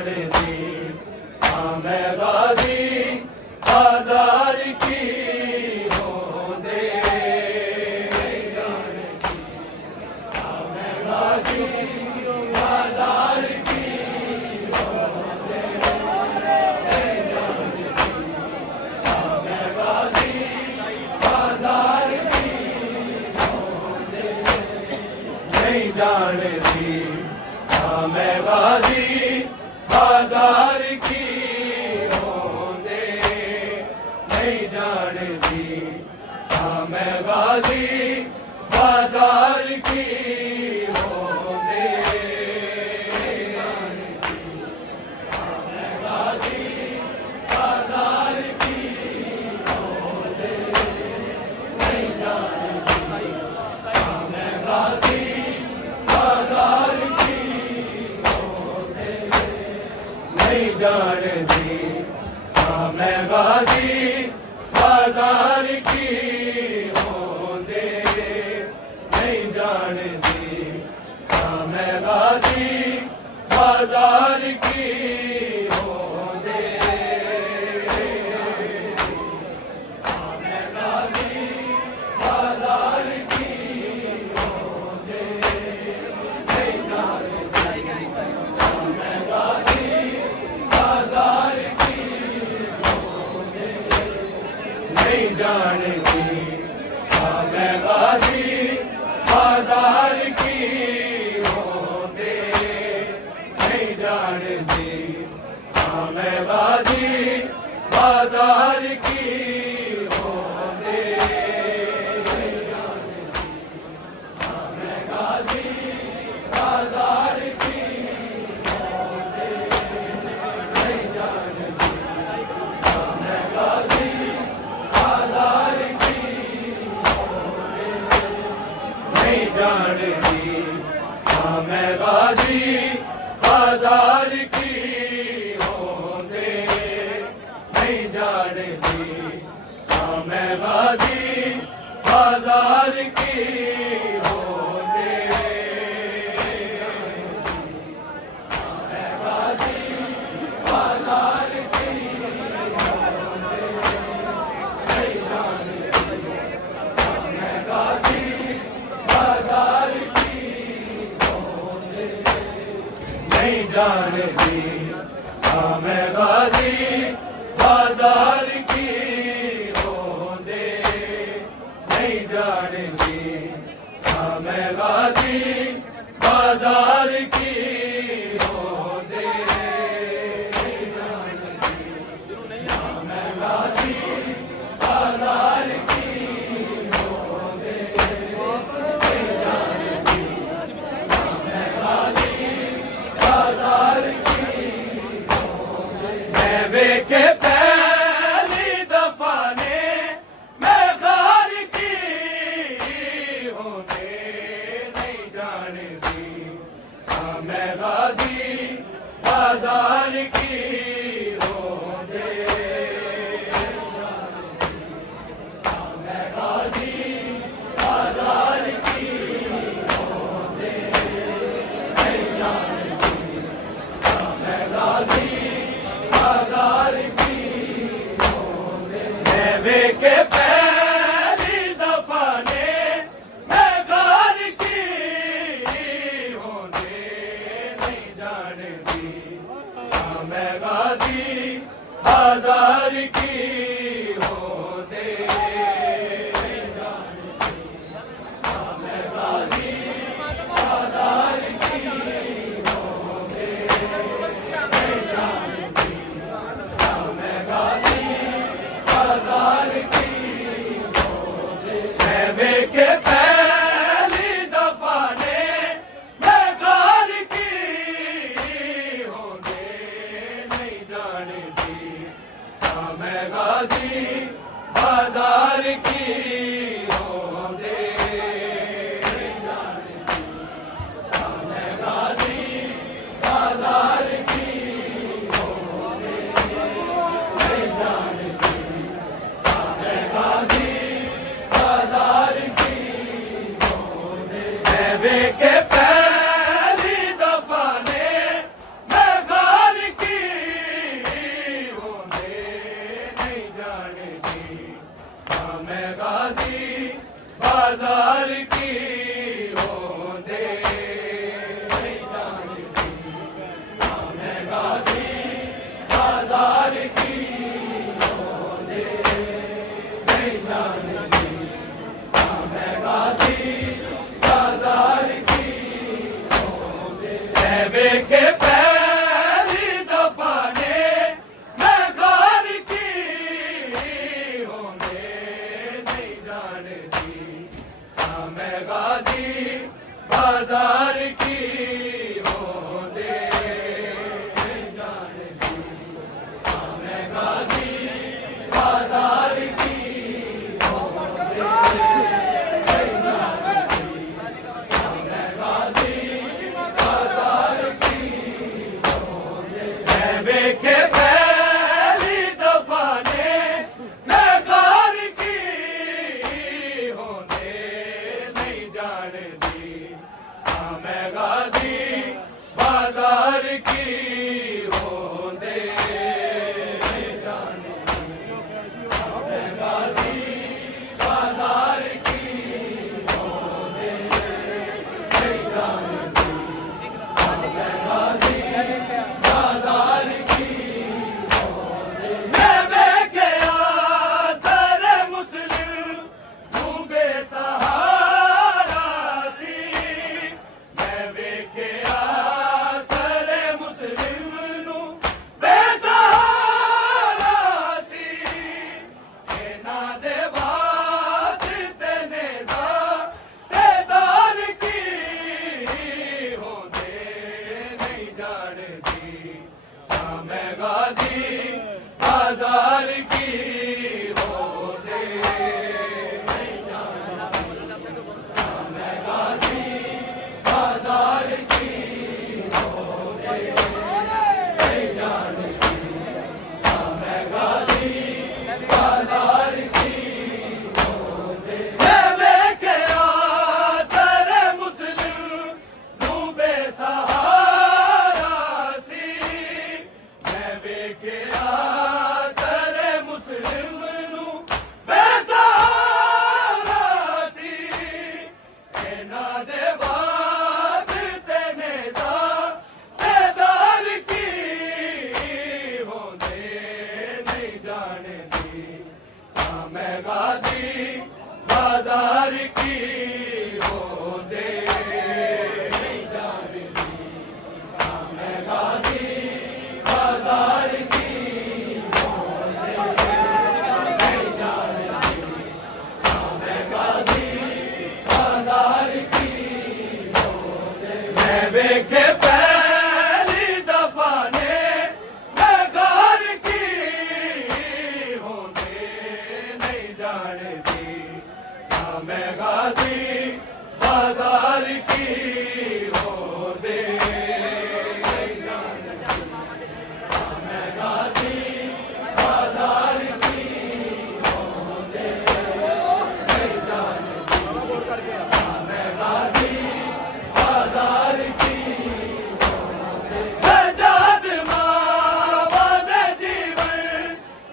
जाने दी सामे गाजी बाजार की होंदे सामे गाजी बाजार की होंदे सामे गाजी बाजार की होंदे नहीं जाने दी सामे गाजी बाजार की होंदे नहीं जानती सामे गाजी बाजार की होंदे सामे गाजी बाजार की होंदे नहीं जानती सामे गाजी बाजार की होंदे नहीं जानती सामे गाजी बाजार की होंदे नहीं जानती सामे गाजी बाजार की होंदे सामे गाजी बाजार की होंदे नहीं जानती सामे गाजी बाजार की होंदे नहीं जानती सामे गाजी बाजार की होंदे नहीं जानती सामे गाजी बाजार की होंदे सामे गाजी बाजार की होंदे नहीं जानती सामे गाजी बाजार की होंदे नहीं जानती सामे गाजी बाजार की होंदे नहीं जानती सामे गाजी बाजार की होंदे सामे गाजी बाजार की होंदे नहीं जानती सामे गाजी बाजार की होंदे नहीं जानती सामे गाजी बाजार की होंदे नहीं जानती सामे गाजी बाजार की होंदे नहीं जानती सामे गाजी बाजार की होंदे नहीं जानती सामे गाजी बाजार की मैं वेखे पहली दफा ने मैं घर की होंदे नहीं जानती सामे गाजी बाजार की होंदे सामे गाजी बाजार की होंदे नहीं जानती सामे गाजी बाजार की होंदे मैं वेखे पहली दफा ने मैं घर की होंदे नहीं जानती सामे गाजी बाजार की होंदे नहीं जानती सामे गाजी बाजार की होंदे नहीं जानती सामे गाजी बाजार की होंदे मैं वेखे पहली दफा ने मैं घर की होंदे नहीं जानती सामे गाजी बाजार की होंदे नहीं जानती सामे गाजी बाजार की होंदे नहीं जानती सामे गाजी बाजार की होंदे मैं वेखे पहली दफा ने मैं घर वेखे पहली दफा ने मैं गार की होंदे नहीं जानदी सामे गाजी बाजार की होंदे नहीं जानदी सामे गाजी बाजार की होंदे नहीं जानदी सामे गाजी बाजार की होंदे मैं वेख्या सारे मुस्लिम तू बेसहारा सी मैं वेख्या सारे मुस्लिम नू बेसहारा सी इन्हां दे वास्ते नेज़ा ते दार की होंदे नहीं जानदी सामे गाजी बाजार की होंदे नहीं जानदी सामे गाजी बाजार की होंदे नहीं जानदी सामे गाजी बाजार की होंदे मैं वेख्या सारे मुस्लिम तू बेसहारा सी मैं वेख्या सारे मुस्लिम नू बेसहारा सी इन्हां दे वास्ते नेज़ा ते दार की होंदे नहीं जानदी सामे गाजी बाजार की होंदे नहीं जानदी सामे गाजी बाजार की होंदे नहीं जानदी सामे गाजी बाजार की होंदे मैं वेखे पहली दफा ने मैं गार की होंदे नहीं जानदी सामे गाजी बाजार की होंदे नहीं जानदी सामे गाजी बाजार की होंदे नहीं जानदी सामे गाजी बाजार की होंदे सजाद मावा दे जीवन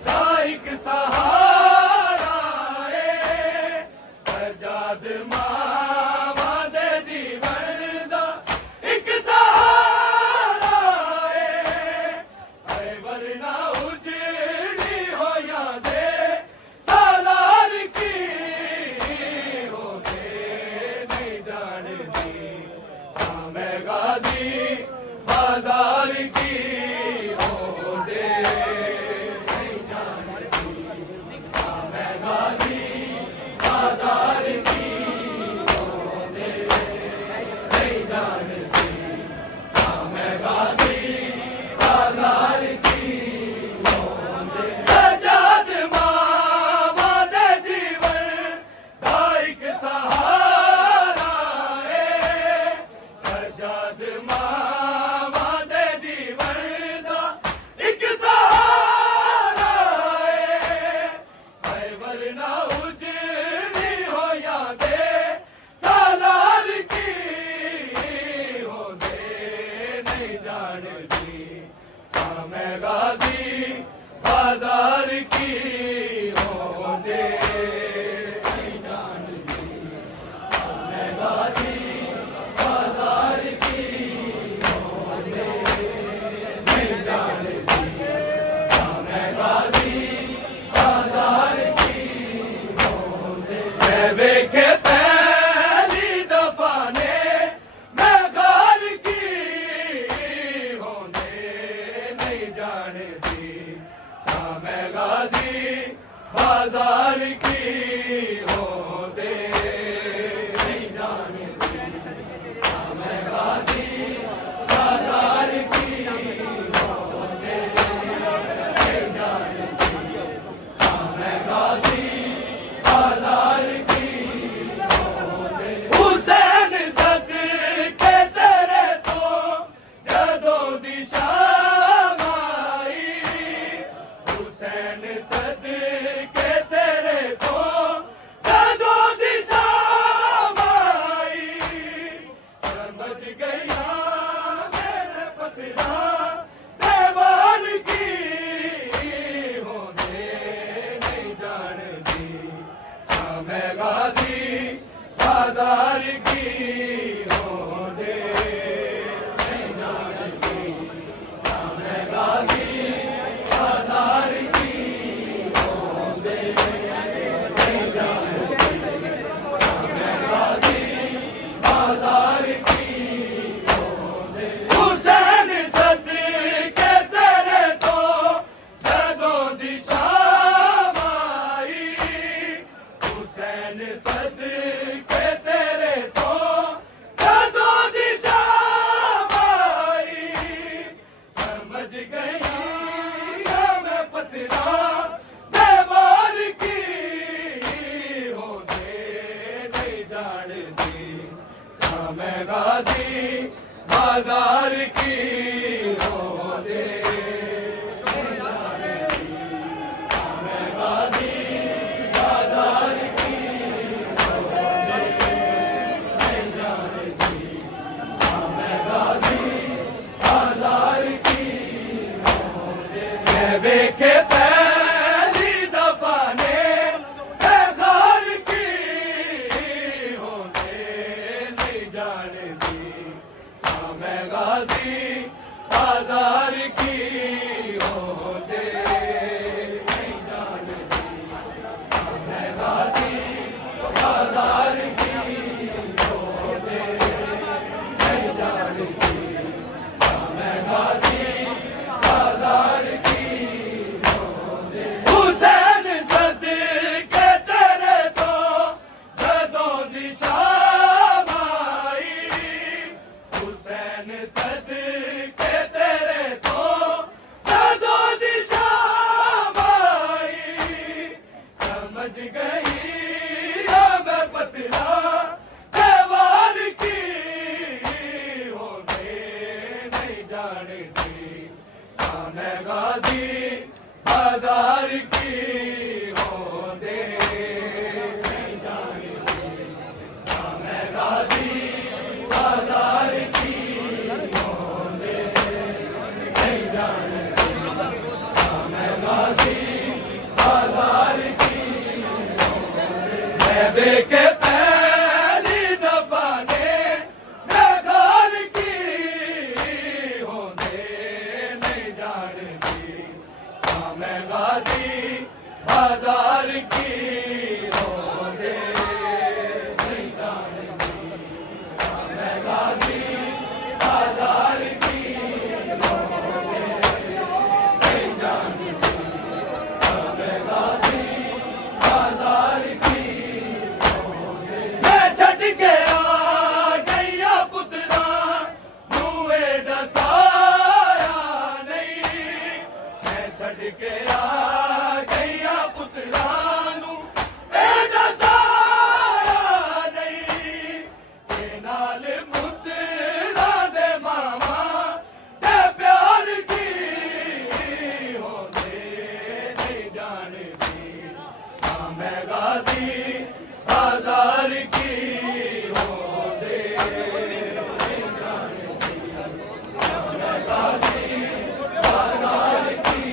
का एक सहारा है सजाद मावा दे जीवन दा एक सहारा है वरना उजड़ी होया दे सालार की होंदे नहीं जानदी सामे गाजी बाजार की होंदे नहीं जानदी सामे गाजी बाजार की होंदे नहीं जानदी सामे गाजी बाजार की होंदे सजाद मावा दे जीवन का एक सहारा है सजाद मावा दे जीवन दा एक सहारा है वरना उजड़ी होया दे सालार की होंदे नहीं जानदी सामे गाजी बाजार की होंदे नहीं जानदी सामे गाजी बाजार की होंदे नहीं जानदी सामे गाजी बाजार की होंदे मैं वेखे पहली दफा ने मैं गार की होंदे नहीं जानदी सामे गाजी बाजार की होंदे नहीं जानदी सामे गाजी बाजार की होंदे नहीं जानदी सामे गाजी बाजार की होंदे हुसैन सदके तेरे तो जदों दी शाम पतना दीवार की होते नहीं जानती सामे गाजी बाजार की होते सामे गाजी बाजार की नहीं जानती सामे गाजी बाजार की देखे पहली दफा ने घर की होते नहीं जानती सामे गाजी बाजार की होते नहीं जानती सामे गाजी बाजार की होते नहीं जानती सामे गाजी बाजार की हुसैन सदके तेरे तो जदों दिशा माई हुसैन सदके तेरे तो जदों दिशा माई समझ गई अब पतला दीवार की होते नहीं जानती सामे गाजी बाजार की होते नहीं जानती सामे गाजी बाजार की होते नहीं जानती सामे गाजी बाजार की मैं देखे पहली दफा ने घर की होते नहीं जानती सामे गाजी बाजार की होते नहीं जानती सामे गाजी बाजार की होते नहीं जानती सामे गाजी बाजार की मैं छट के आ गईया पुत्रा मुए डसाया नहीं मैं छट के आ गईया पुत्रा नू ए डसाया नहीं ते नाल मुद्रा दे मामा ते प्यार की होते नहीं जानती सामे गाजी बाजार की होते नहीं जानती सामे गाजी बाजार की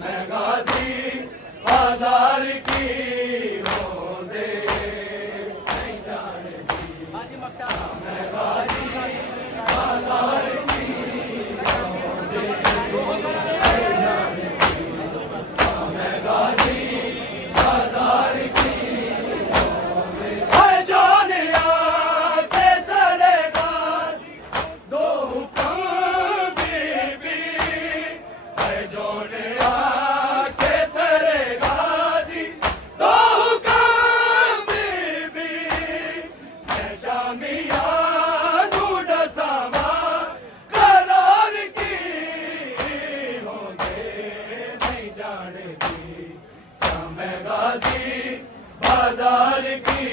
मैं गाजी बाजार की होंदे नहीं जानदी मैं गाजी बाजार की होंदे नहीं जानदी मैं गाजी बाजार की होंदे हाय जानिया के सरे गाजी दो हुक्म बीबी हाय जानिया के सरे गाजी दो हुक्म बीबी मैं शामिया दूध सामा करार की होंदे नहीं जानदी समय गाजी बाजार की